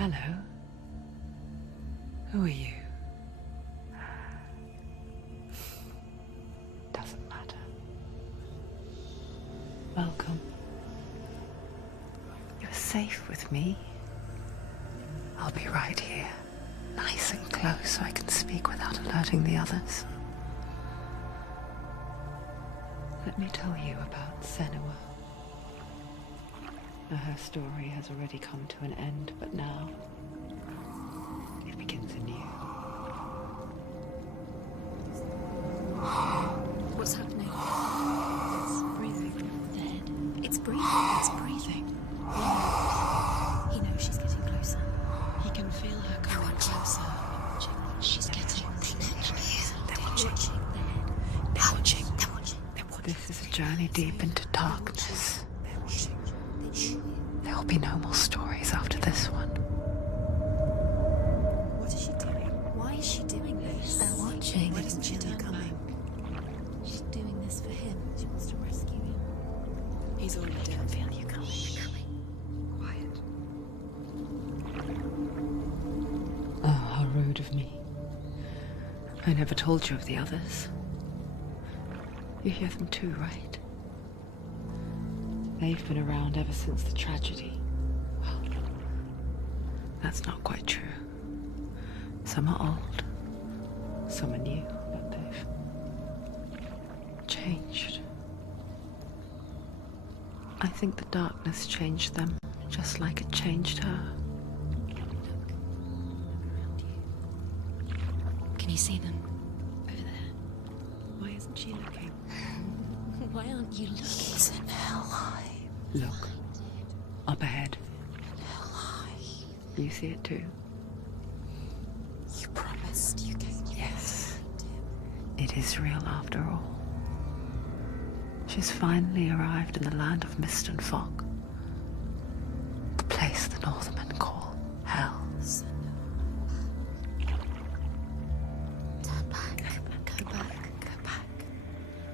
Hello. Who are you? Doesn't matter. Welcome. You're safe with me. I'll be right here, nice and close so I can speak without alerting the others. Let me tell you about Senua. Her story has already come to an end, but now it begins anew. What's happening? It's breathing. Dead. It's breathing. It's breathing. He knows she's getting closer. He can feel her coming closer. She's getting closer. They're watching. They're watching. They're watching. This is a journey deep into darkness. There will be no more stories after this one. What is she doing? Why is she doing this? They're watching. Why doesn't she turn coming? She's doing this for him. She wants to rescue him. He's already dead. I feel you coming. Quiet. Oh, how rude of me. I never told you of the others. You hear them too, right? They've been around ever since the tragedy. Well, that's not quite true. Some are old, some are new, but they've changed. I think the darkness changed them, just like it changed her. Can you see them? Over there. Why isn't she looking? Why aren't you looking? He's in Hellblade. Look, up ahead. Hellblade. You see it too? You promised you gave me. Yes. It is real after all. She's finally arrived in the land of mist and fog. The place the Northmen call Hell. Turn back. Go back. Go back.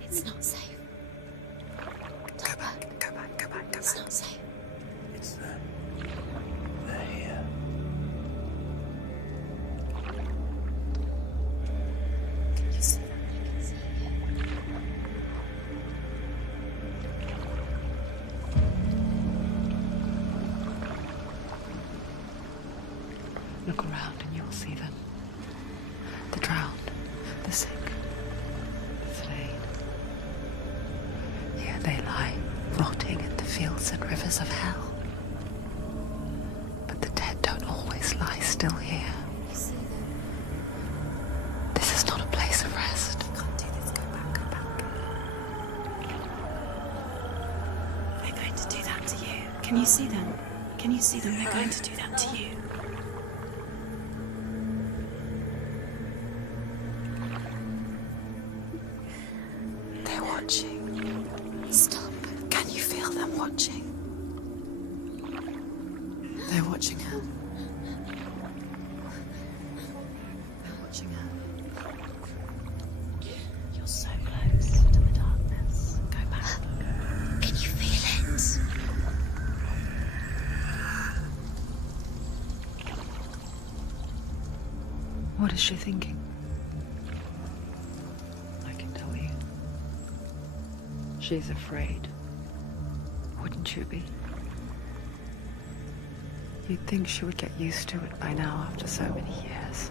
It's not safe. Go back. Go back. Go back. Go It's back. not safe. It's them. They're here. Can you see them? I can see it. Look around and you'll see them. The drowned, the sick, the slain. Here they lie, rotting in the fields and rivers of hell. But the dead don't always lie still here. You see them? This is not a place of rest. You can't do this. Go back. Go back. They're going to do that to you. Can you see them? Can you see them? They're going to do that to you. They're watching. Stop. Can you feel them watching? They're watching her. They're watching her. You're so close to the darkness. Go back. Can you feel it? What is she thinking? I can tell you. She's afraid. Wouldn't you be? You'd think she would get used to it by now after so many years.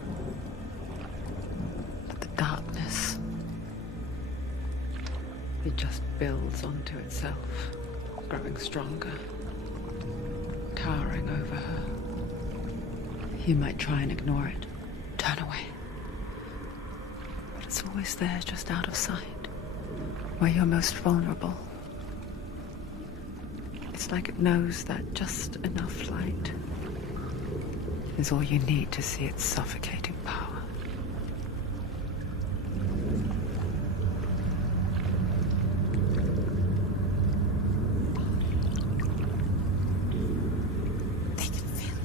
But the darkness, it just builds onto itself, growing stronger, towering over her. You might try and ignore it, turn away. But it's always there, just out of sight, where you're most vulnerable. It's like it knows that just enough light is all you need to see its suffocating power. They can feel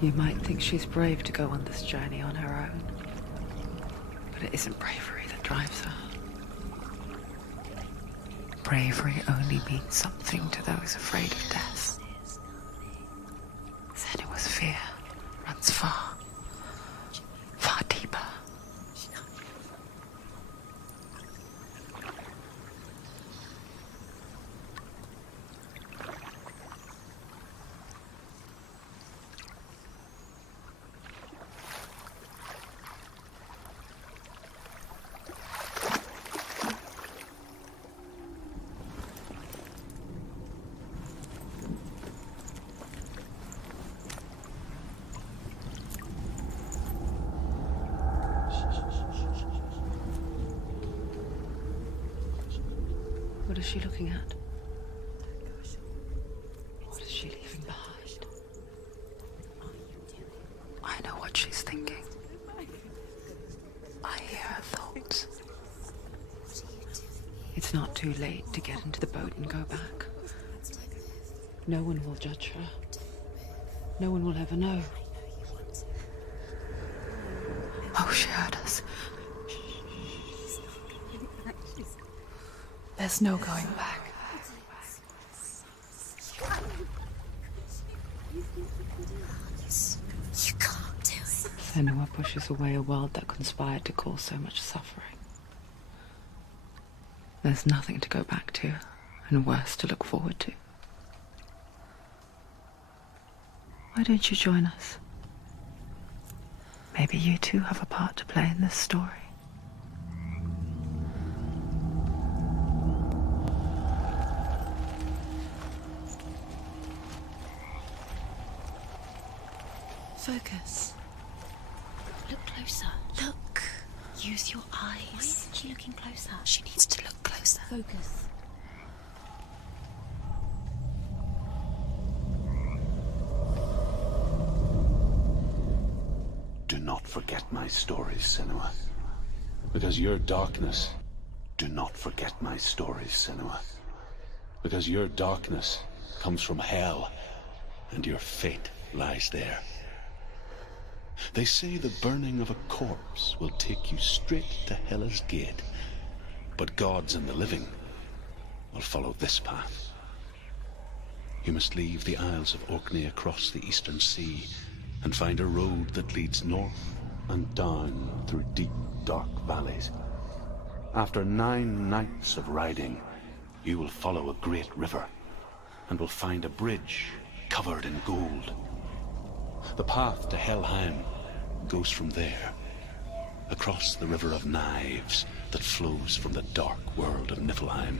you. You might think she's brave to go on this journey on her own, but it isn't bravery that drives her. bravery only means something to those afraid of death. Senua's fear runs far, far deeper. What is she looking at? What is she leaving behind? I know what she's thinking. I hear her thoughts. It's not too late to get into the boat and go back. No one will judge her. No one will ever know. Oh, she heard us. There's no going back. You can't do it. Senua pushes away a world that conspired to cause so much suffering. There's nothing to go back to, and worse to look forward to. Why don't you join us? Maybe you too have a part to play in this story. Focus. Look closer. Look. Use your eyes. Why isn't she looking closer? She needs to look closer. Focus. Do not forget my stories, Senua. Because your darkness... Do not forget my stories, Senua. Because your darkness comes from hell, and your fate lies there. They say the burning of a corpse will take you straight to Hela's gate, but gods and the living will follow this path. You must leave the Isles of Orkney across the eastern sea and find a road that leads north and down through deep, dark valleys. After 9 nights of riding, you will follow a great river and will find a bridge covered in gold. The path to Helheim goes from there, across the River of Knives that flows from the dark world of Niflheim.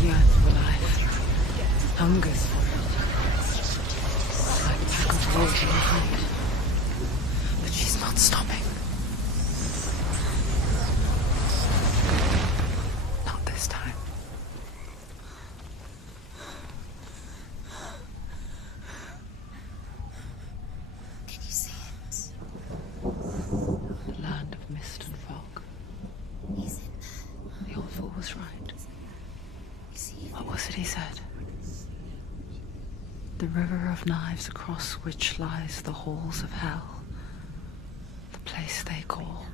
Yearns for life, hungers for it, like pack of wolves in the hunt. But she's not stopping. Not this time. Can you see it? The land of mist and fog. He's in there. The old fool was right. You see it? What was it he said? The river of knives across which lies the halls of hell. The place they call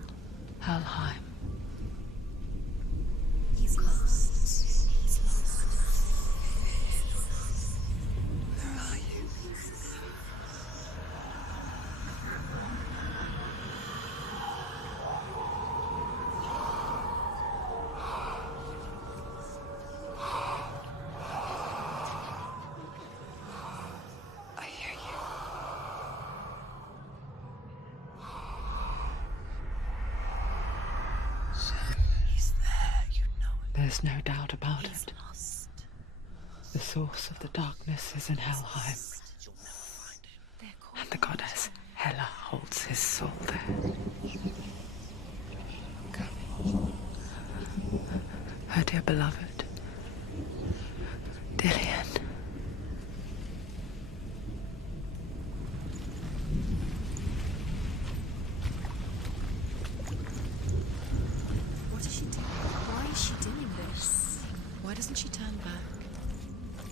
Helheim. He's lost. He's lost. Where are you? I hear you. There's no doubt about He's it. lost. The source of the darkness is in Helheim, They're and the calling goddess Hela holds his soul there. Her dear beloved, Dillian. What is she doing? Why is she doing this? Why doesn't she turn back?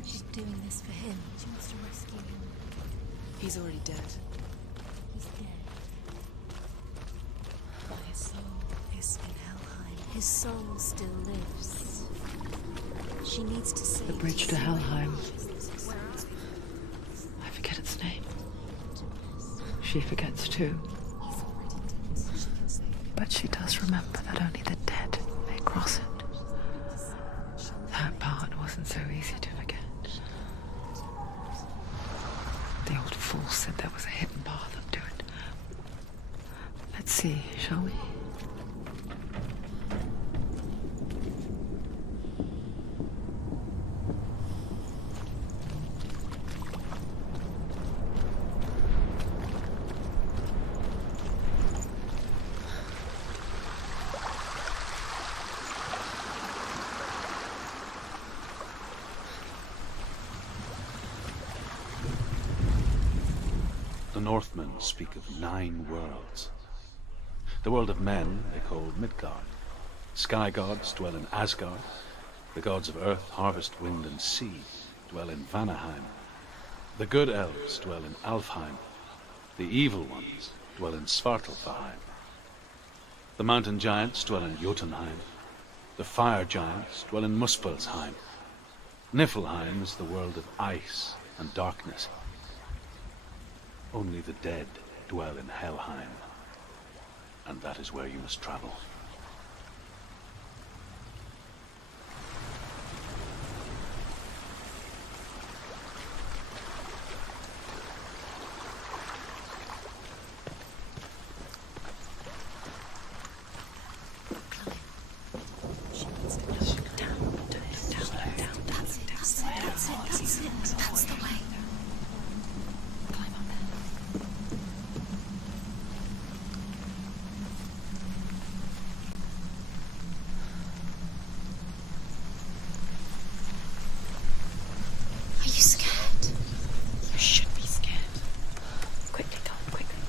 She's doing this for him. She wants to rescue him. He's already dead. He's dead. His soul is in Helheim. His soul still lives. She needs to save The bridge to Helheim. I forget its name. She forgets too. He's already dead. She can save him. But she does remember that only the dead may cross it. That part wasn't so easy to forget. The old fool said there was a hidden path up to it. Let's see, shall we? The Northmen speak of 9 worlds. The world of men they call Midgard. Sky gods dwell in Asgard. The gods of earth, harvest, wind, and sea dwell in Vanaheim. The good elves dwell in Alfheim. The evil ones dwell in Svartalfheim. The mountain giants dwell in Jotunheim. The fire giants dwell in Muspelheim. Niflheim is the world of ice and darkness. Only the dead dwell in Helheim, and that is where you must travel. She needs to look down. That's it. That's the way. Climb up there. Are you scared? You should be scared. Quickly, go on, quickly.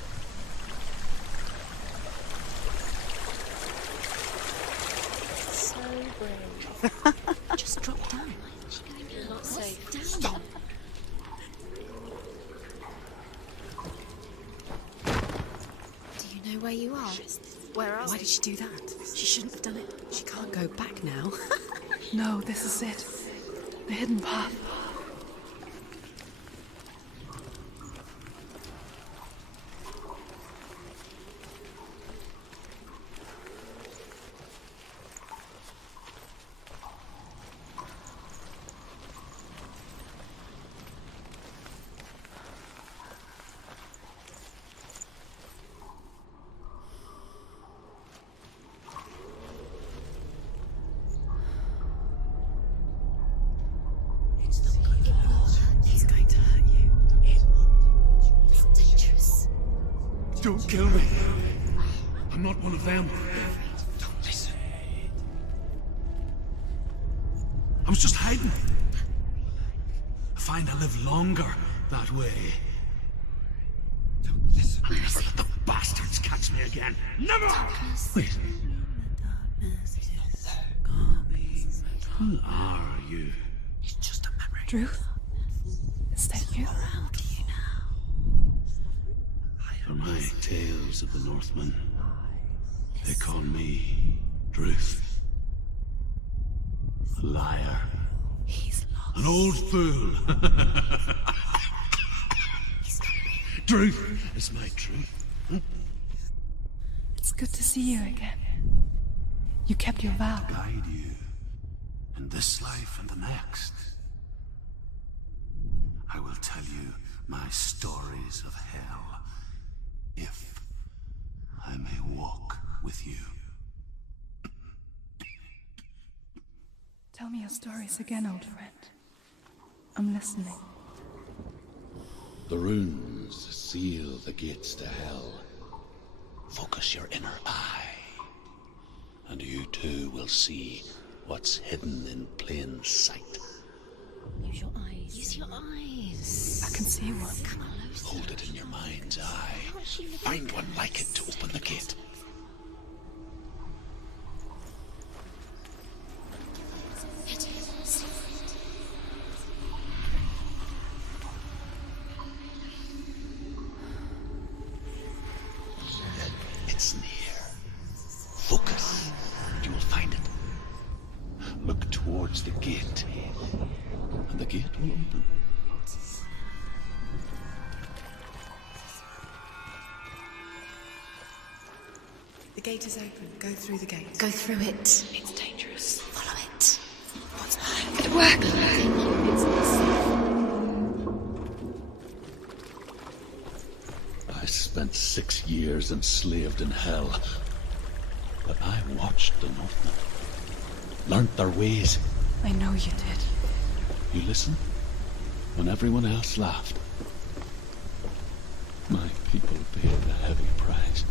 So brave. Just drop down. You're not safe. Down. Stop. Do you know where you are? Where are Why did she do that? She shouldn't have done it. She can't go back now. No, this is it. The hidden path. He's going to hurt you. It's dangerous. Don't kill me. I'm not one of them. Don't listen. I was just hiding. I find I live longer that way. Don't listen. I'll never let the bastards catch me again. Never! Wait, who are you? It's just a memory. Truth? Is that you? Around you now. For my tales of the Northmen, they call me Druth. A liar. He's lost. An old fool. Druth is my truth. It's good to see you again. You kept your vow. Guide you in this life and the next. I will tell you my stories of hell, if I may walk with you. Tell me your stories again, old friend. I'm listening. The runes seal the gates to hell. Focus your inner eye, and you too will see what's hidden in plain sight. Use your eyes. Use your eyes. I can see one. Come closer. Hold it in your mind's eye. Find one like it to open the gate. It's near. Focus, and you will find it. Look towards the gate, and the gate will open. The gate is open. Go through the gate. Go through it. It's dangerous. Follow it. What's behind It works. I spent 6 years enslaved in hell, but I watched the Northmen, learnt their ways. I know you did. You listened when everyone else laughed. My people paid a heavy price.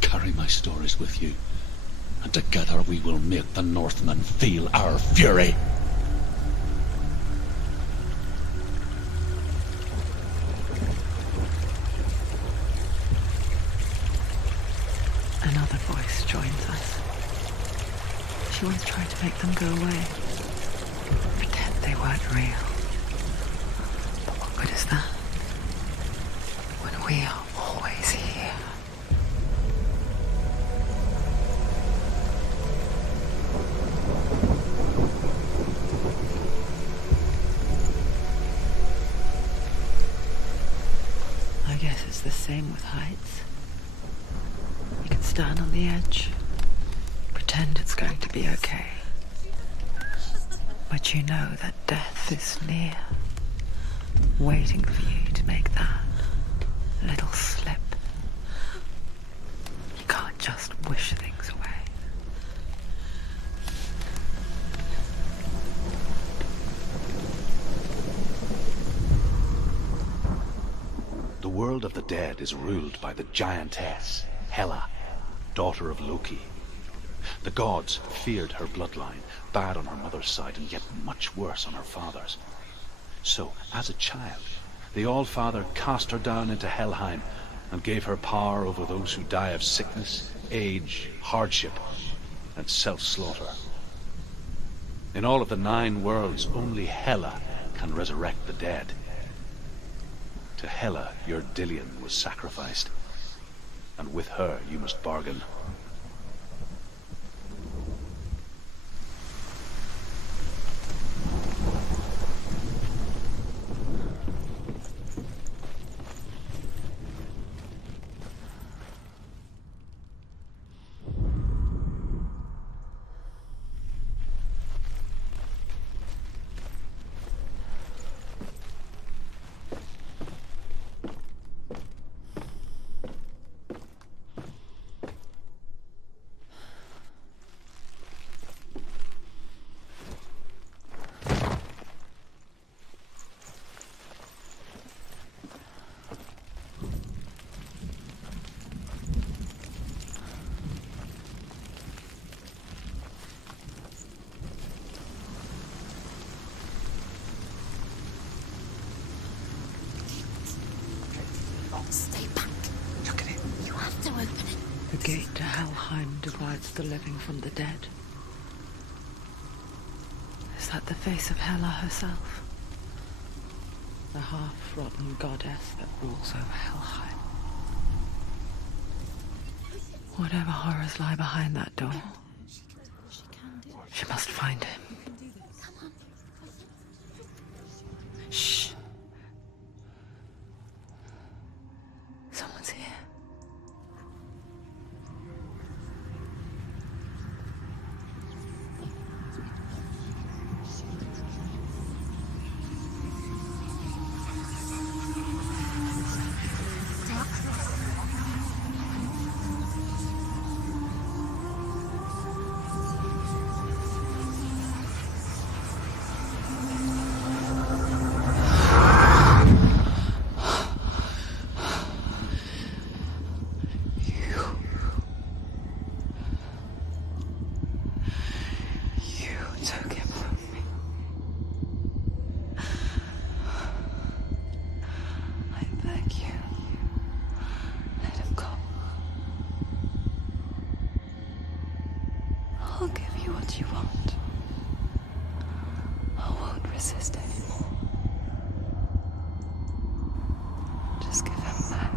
Carry my stories with you, and together we will make the Northmen feel our fury. Another voice joins us. She once tried to make them go away. Pretend they weren't real. But what good is that? When we are always here. I guess it's the same with heights. You can stand on the edge, pretend it's going to be okay. But you know that death is near, waiting for you to make that little slip. You can't just wish things away. The world of the dead is ruled by the giantess, Hela, daughter of Loki. The gods feared her bloodline, bad on her mother's side and yet much worse on her father's. So, as a child, the All-Father cast her down into Helheim and gave her power over those who die of sickness, age, hardship, and self-slaughter. In all of the 9 worlds, only Hela can resurrect the dead. To Hela, your Dillion was sacrificed, and with her you must bargain. Stay back. Look at it. You have to open it. The gate to Helheim divides the living from the dead. Is that the face of Hela herself? The half-rotten goddess that rules over Helheim. Whatever horrors lie behind that door, she must find him. Shh. Someone's here. you what you want. I won't resist anymore. Just give him back.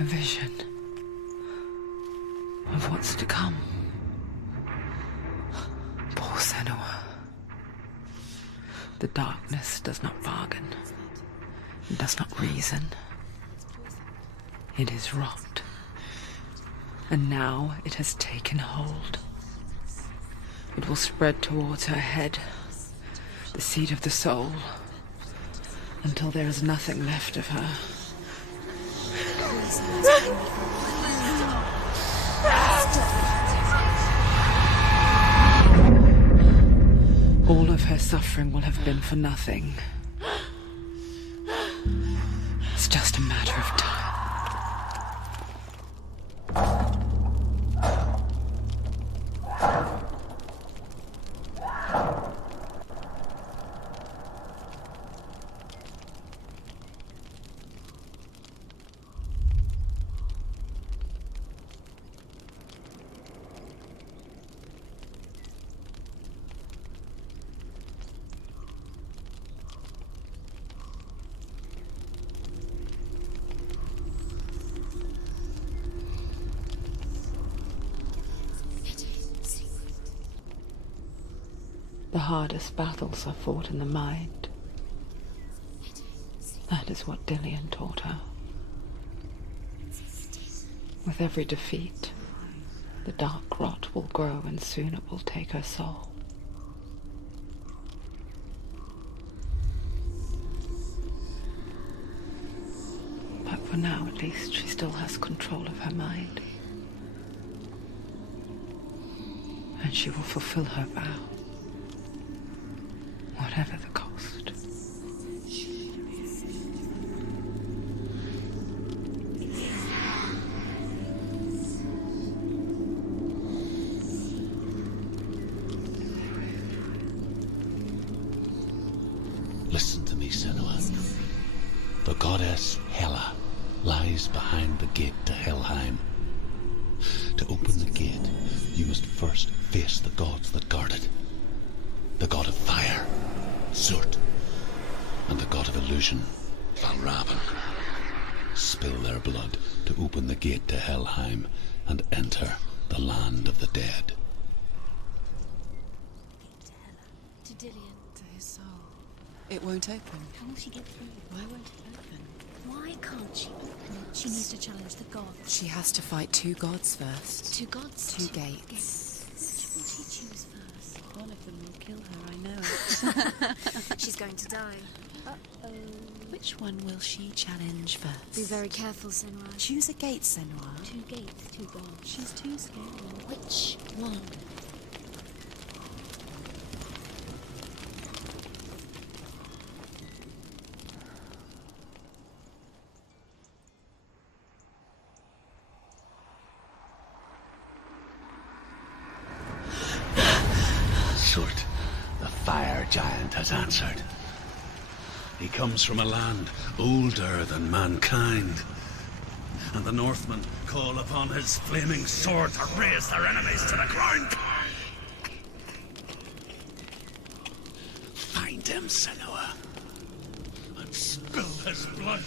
A vision of what's to come. Poor Senua. The darkness does not bargain. It does not reason. It is rot. And now it has taken hold. It will spread towards her head, the seat of the soul, until there is nothing left of her. All of her suffering will have been for nothing. It's just a matter of time. The hardest battles are fought in the mind. That is what Dillian taught her. With every defeat, the dark rot will grow and soon it will take her soul. But for now, at least, she still has control of her mind. And And she will fulfill her vow, whatever the cost. Listen to me, Senua. The goddess Hela lies behind the gate to Helheim. To open the gate, you must first face the gods that guard it. The god of fire, Surt, and the god of illusion, Valravn. Spill their blood to open the gate to Helheim and enter the land of the dead. To Dillian. To his soul. It won't open. How will she get through? Why won't it open? Why can't she open it? She needs to challenge the gods. She has to fight 2 gods first. 2 gods? 2 gates. Which will she choose first? One of them will kill her, I know it. She's going to die. Uh-oh. Which one will she challenge first? Be very careful, Senua. Choose a gate, Senua. 2 gates, 2 gods. She's too scared. Which one? Surt, the fire giant, has answered. He comes from a land older than mankind. And the Northmen call upon his flaming sword to raze their enemies to the ground. Find him, Senua, and spill his blood.